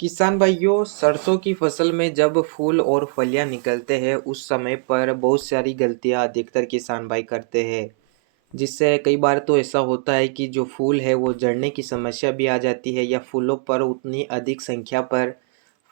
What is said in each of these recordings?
किसान भाइयों, सरसों की फसल में जब फूल और फलियां निकलते हैं उस समय पर बहुत सारी गलतियां अधिकतर किसान भाई करते हैं। जिससे कई बार तो ऐसा होता है कि जो फूल है वो झड़ने की समस्या भी आ जाती है या फूलों पर उतनी अधिक संख्या पर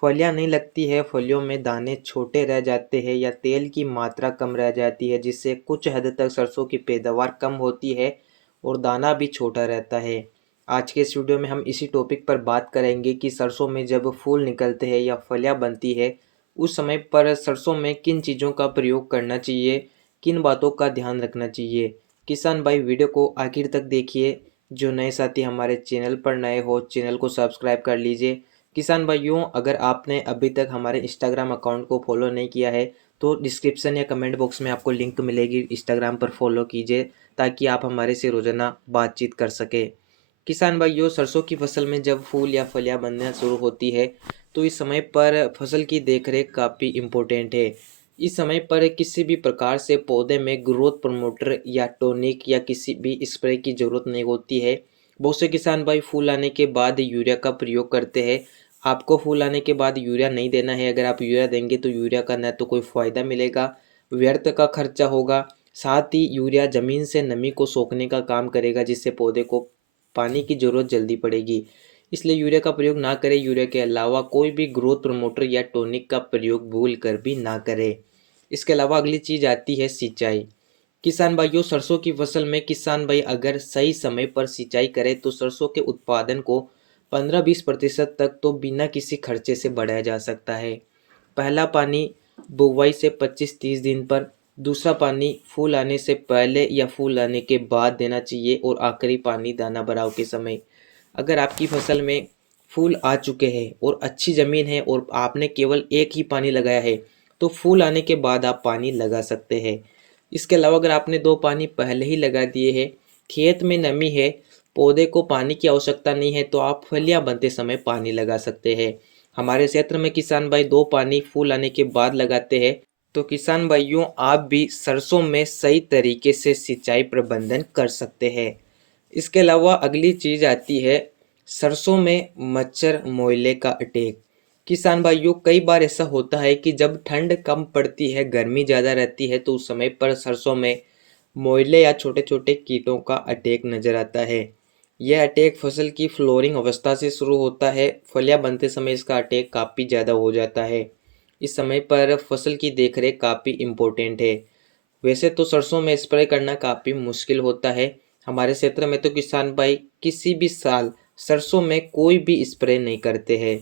फलियां नहीं लगती है। फलियों में दाने छोटे रह जाते हैं या तेल की मात्रा कम रह जाती है, जिससे कुछ हद तक सरसों की पैदावार कम होती है और दाना भी छोटा रहता है। आज के इस वीडियो में हम इसी टॉपिक पर बात करेंगे कि सरसों में जब फूल निकलते हैं या फलियां बनती है उस समय पर सरसों में किन चीज़ों का प्रयोग करना चाहिए, किन बातों का ध्यान रखना चाहिए। किसान भाई, वीडियो को आखिर तक देखिए। जो नए साथी हमारे चैनल पर नए हो, चैनल को सब्सक्राइब कर लीजिए। किसान भाइयों, अगर आपने अभी तक हमारे इंस्टाग्राम अकाउंट को फॉलो नहीं किया है तो डिस्क्रिप्शन या कमेंट बॉक्स में आपको लिंक मिलेगी, इंस्टाग्राम पर फॉलो कीजिए ताकि आप हमारे से रोज़ाना बातचीत कर सके। किसान भाइयों, सरसों की फसल में जब फूल या फलियां बनना शुरू होती है तो इस समय पर फसल की देखरेख काफ़ी इम्पोर्टेंट है। इस समय पर किसी भी प्रकार से पौधे में ग्रोथ प्रमोटर या टॉनिक या किसी भी स्प्रे की ज़रूरत नहीं होती है। बहुत से किसान भाई फूल आने के बाद यूरिया का प्रयोग करते हैं। आपको फूल आने के बाद यूरिया नहीं देना है। अगर आप यूरिया देंगे तो यूरिया का न तो कोई फ़ायदा मिलेगा, व्यर्थ का खर्चा होगा। साथ ही यूरिया ज़मीन से नमी को सोखने का काम करेगा, जिससे पौधे को पानी की ज़रूरत जल्दी पड़ेगी। इसलिए यूरिया का प्रयोग ना करें। यूरिया के अलावा कोई भी ग्रोथ प्रमोटर या टॉनिक का प्रयोग भूल कर भी ना करें। इसके अलावा अगली चीज़ आती है सिंचाई। किसान भाइयों, सरसों की फसल में किसान भाई अगर सही समय पर सिंचाई करे तो सरसों के उत्पादन को 15-20% तक तो बिना किसी खर्चे से बढ़ाया जा सकता है। पहला पानी बुवाई से 25-30 दिन पर, दूसरा पानी फूल आने से पहले या फूल आने के बाद देना चाहिए और आखिरी पानी दाना भराव के समय। अगर आपकी फसल में फूल आ चुके हैं और अच्छी ज़मीन है और आपने केवल एक ही पानी लगाया है तो फूल आने के बाद आप पानी लगा सकते हैं। इसके अलावा अगर आपने 2 पानी पहले ही लगा दिए हैं, खेत में नमी है, पौधे को पानी की आवश्यकता नहीं है तो आप फलियां बनते समय पानी लगा सकते हैं। हमारे क्षेत्र में किसान भाई 2 पानी फूल आने के बाद लगाते हैं। तो किसान भाइयों, आप भी सरसों में सही तरीके से सिंचाई प्रबंधन कर सकते हैं। इसके अलावा अगली चीज़ आती है सरसों में मच्छर मोइले का अटैक। किसान भाइयों, कई बार ऐसा होता है कि जब ठंड कम पड़ती है, गर्मी ज़्यादा रहती है तो उस समय पर सरसों में मोइले या छोटे छोटे कीटों का अटैक नज़र आता है। यह अटैक फसल की फ्लोरिंग अवस्था से शुरू होता है। फलियां बनते समय इसका अटैक काफ़ी ज़्यादा हो जाता है। इस समय पर फसल की देखरेख काफ़ी इम्पोर्टेंट है। वैसे तो सरसों में स्प्रे करना काफ़ी मुश्किल होता है। हमारे क्षेत्र में तो किसान भाई किसी भी साल सरसों में कोई भी स्प्रे नहीं करते हैं।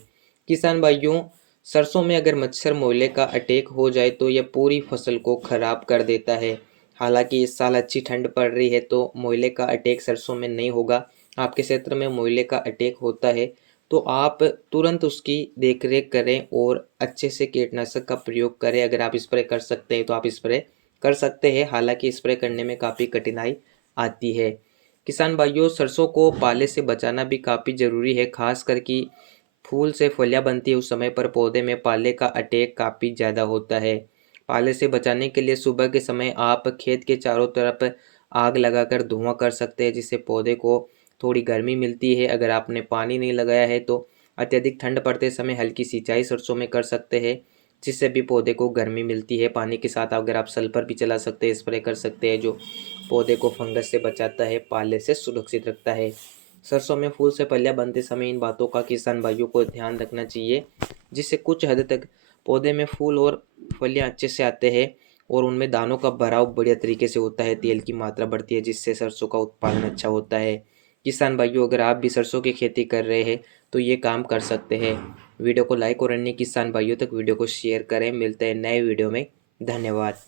किसान भाइयों, सरसों में अगर मच्छर मोइले का अटैक हो जाए तो यह पूरी फसल को खराब कर देता है। हालांकि इस साल अच्छी ठंड पड़ रही है तो मोइले का अटैक सरसों में नहीं होगा। आपके क्षेत्र में मोइले का अटैक होता है तो आप तुरंत उसकी देखरेख करें और अच्छे से कीटनाशक का प्रयोग करें। अगर आप स्प्रे कर सकते हैं तो आप स्प्रे कर सकते हैं। हालांकि स्प्रे करने में काफ़ी कठिनाई आती है। किसान भाइयों, सरसों को पाले से बचाना भी काफ़ी ज़रूरी है। खास कर कि फूल से फलियां बनती है उस समय पर पौधे में पाले का अटैक काफ़ी ज़्यादा होता है। पाले से बचाने के लिए सुबह के समय आप खेत के चारों तरफ आग लगाकर धुआं कर सकते हैं, जिससे पौधे को थोड़ी गर्मी मिलती है। अगर आपने पानी नहीं लगाया है तो अत्यधिक ठंड पड़ते समय हल्की सिंचाई सरसों में कर सकते हैं, जिससे भी पौधे को गर्मी मिलती है। पानी के साथ अगर आप सल्फर भी चला सकते हैं, स्प्रे कर सकते हैं, जो पौधे को फंगस से बचाता है, पाले से सुरक्षित रखता है। सरसों में फूल से फलियां बनते समय इन बातों का किसान भाइयों को ध्यान रखना चाहिए, जिससे कुछ हद तक पौधे में फूल और फलियां अच्छे से आते हैं और उनमें दानों का भराव बढ़िया तरीके से होता है, तेल की मात्रा बढ़ती है, जिससे सरसों का उत्पादन अच्छा होता है। किसान भाइयों, अगर आप भी सरसों की खेती कर रहे हैं तो ये काम कर सकते हैं। वीडियो को लाइक और अन्य किसान भाइयों तक वीडियो को शेयर करें। मिलते हैं नए वीडियो में। धन्यवाद।